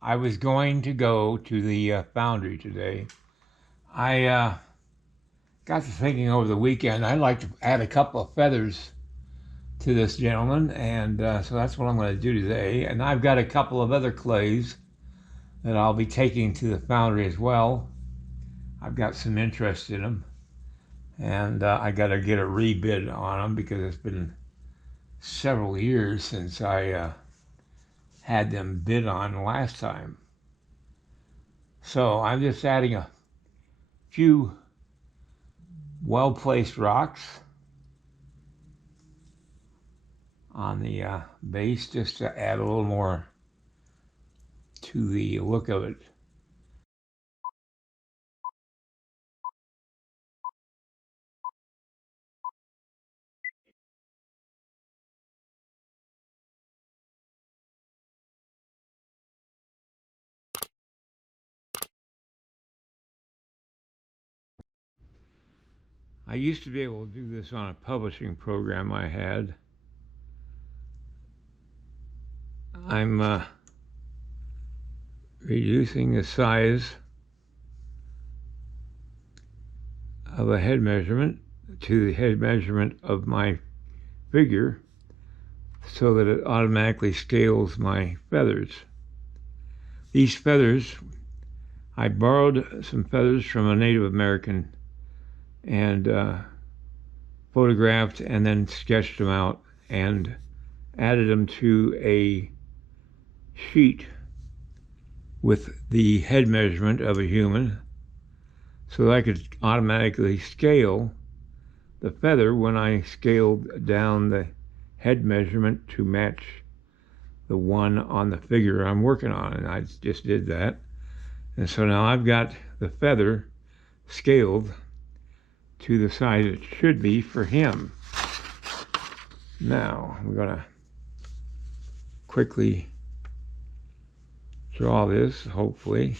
I was going to go to the foundry today. I got to thinking over the weekend, I'd like to add a couple of feathers to this gentleman, and so that's what I'm going to do today. And I've got a couple of other clays that I'll be taking to the foundry as well. I've got some interest in them, and I got to get a rebid on them because it's been several years since I had them bid on last time. So I'm just adding a few well-placed rocks on the base just to add a little more to the look of it. I used to be able to do this on a publishing program I had. I'm reducing the size of a head measurement to the head measurement of my figure so that it automatically scales my feathers. These feathers, I borrowed some feathers from a Native American and photographed and then sketched them out and added them to a sheet with the head measurement of a human so that I could automatically scale the feather when I scaled down the head measurement to match the one on the figure I'm working on. And I just did that. And so now I've got the feather scaled to the size it should be for him. Now I'm going to quickly draw this, hopefully.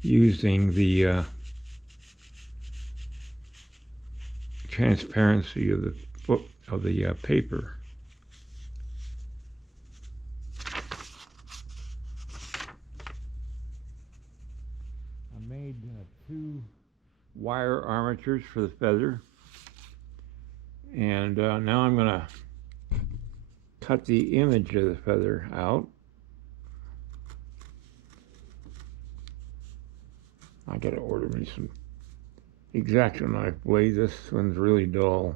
Using the transparency of the paper. I made two wire armatures for the feather, and now I'm going to cut the image of the feather out. I got to order me some X-Acto knife blades. This one's really dull.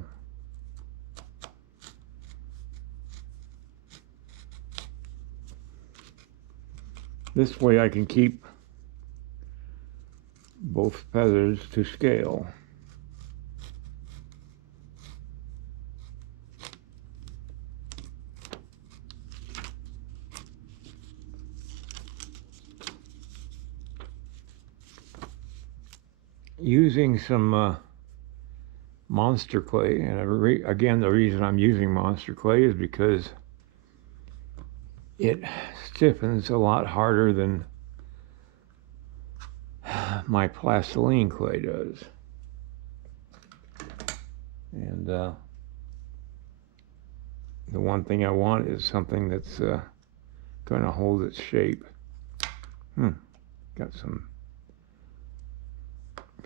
This way I can keep both feathers to scale. Using some monster clay, and again the reason I'm using monster clay is because it stiffens a lot harder than my plastiline clay does. And the one thing I want is something that's going to hold its shape. Got some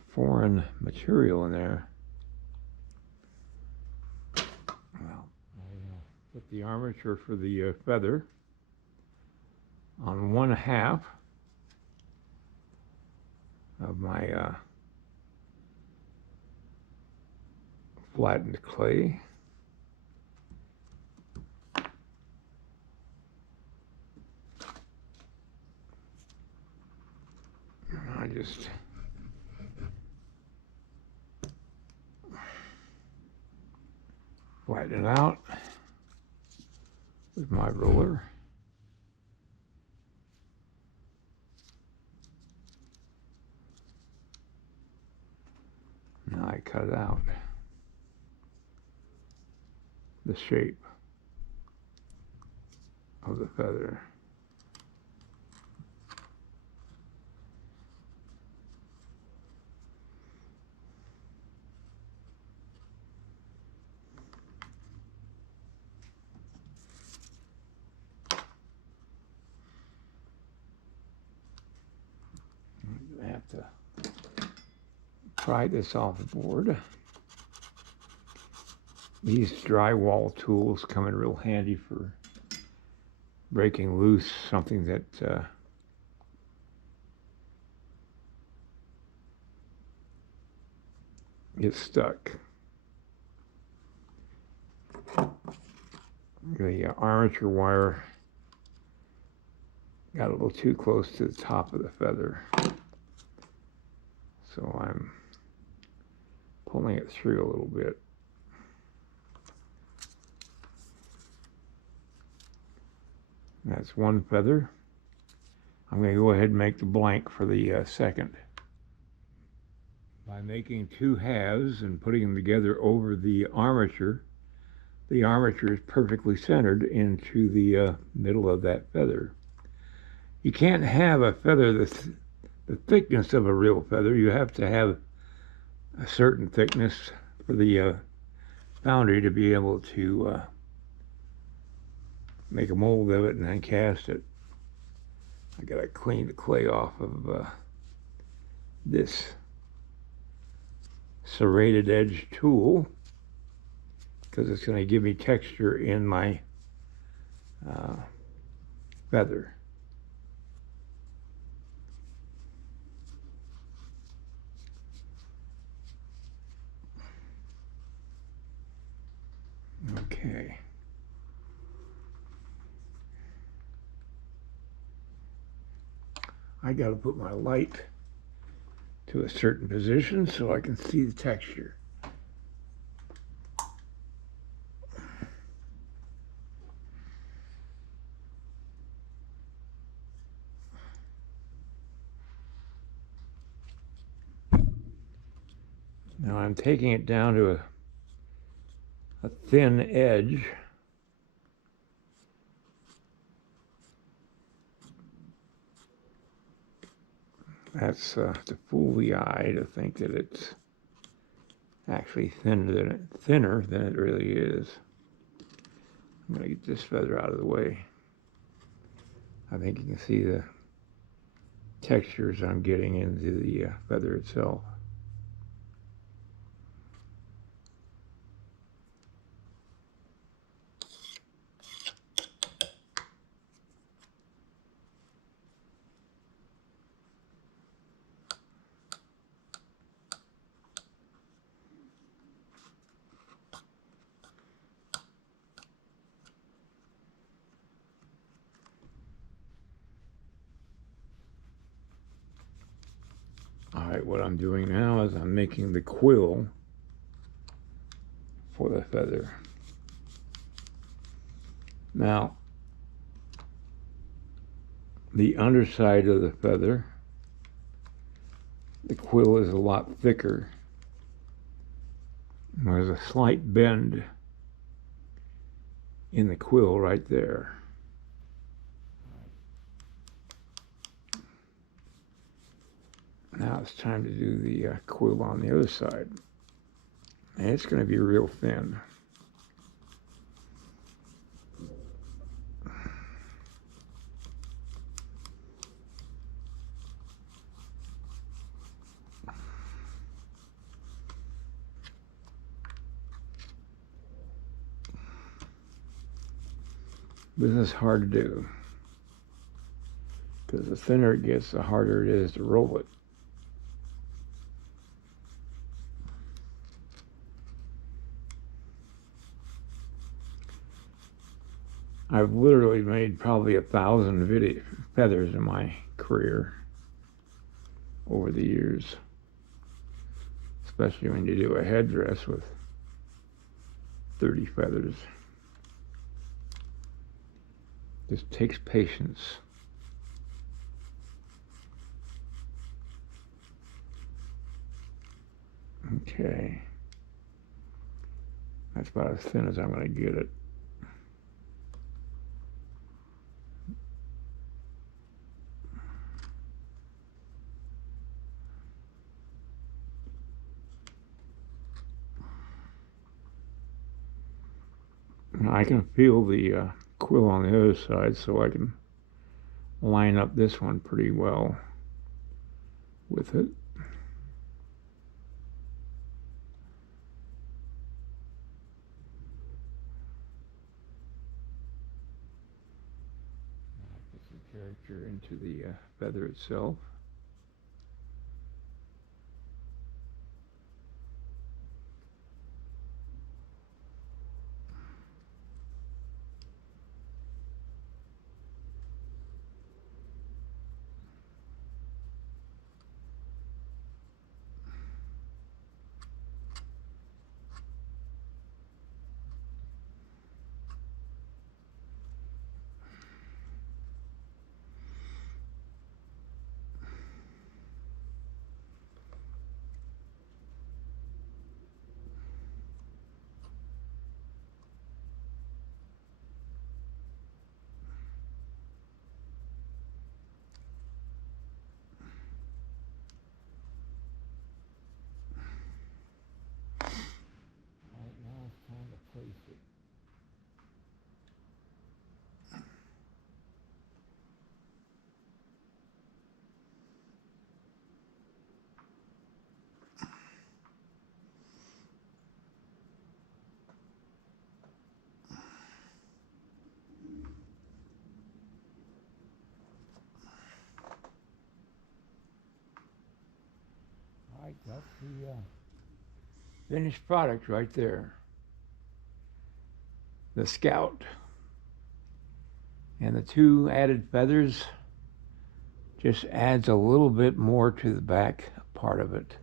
foreign material in there. Well, I put the armature for the feather on 1/2 of my flattened clay. I just flatten it out with my ruler. Now I cut it out. the shape of the feather. I have to pry this off the board. These drywall tools come in real handy for breaking loose something that gets stuck. The armature wire got a little too close to the top of the feather, so I'm pulling it through a little bit. That's one feather. I'm going to go ahead and make the blank for the second. By making two halves and putting them together over the armature is perfectly centered into the middle of that feather. You can't have a feather that's the thickness of a real feather. You have to have a certain thickness for the foundry to be able to make a mold of it and then cast it. I gotta clean the clay off of this serrated edge tool because it's going to give me texture in my feather. Okay. I got to put my light to a certain position so I can see the texture. Now I'm taking it down to a thin edge. That's to fool the eye to think that it's actually thinner than it really is. I'm going to get this feather out of the way. I think you can see the textures I'm getting into the feather itself. Alright, what I'm doing now is I'm making the quill for the feather. Now, the underside of the feather, the quill is a lot thicker. There's a slight bend in the quill right there. Now it's time to do the quill on the other side. And it's going to be real thin. This is hard to do because the thinner it gets, the harder it is to roll it. I've literally made probably 1,000 feathers in my career over the years, especially when you do a headdress with 30 feathers. Just takes patience. Okay. That's about as thin as I'm going to get it. Now I can feel the quill on the other side, so I can line up this one pretty well with it. Put some character into the feather itself. All right, that's the finished product right there. The Scout. And the two added feathers just adds a little bit more to the back part of it.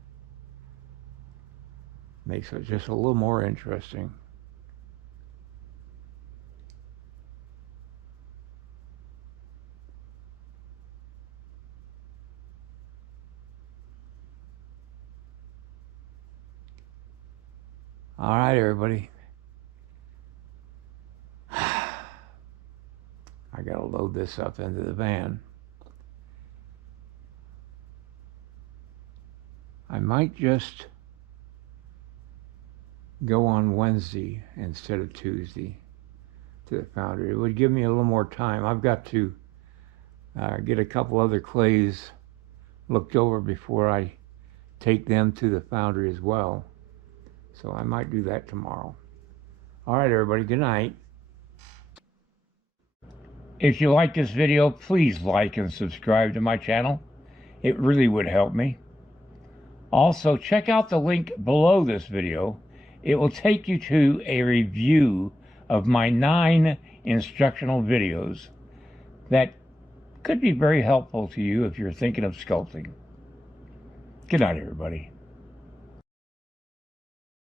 Makes it just a little more interesting. All right, everybody. I gotta load this up into the van. I might just go on Wednesday instead of Tuesday to the foundry. It would give me a little more time. I've got to get a couple other clays looked over before I take them to the foundry as well. So I might do that tomorrow. All right, everybody, good night. If you like this video, please like and subscribe to my channel. It really would help me. Also, check out the link below this video. It will take you to a review of my 9 instructional videos that could be very helpful to you if you're thinking of sculpting. Good night, everybody.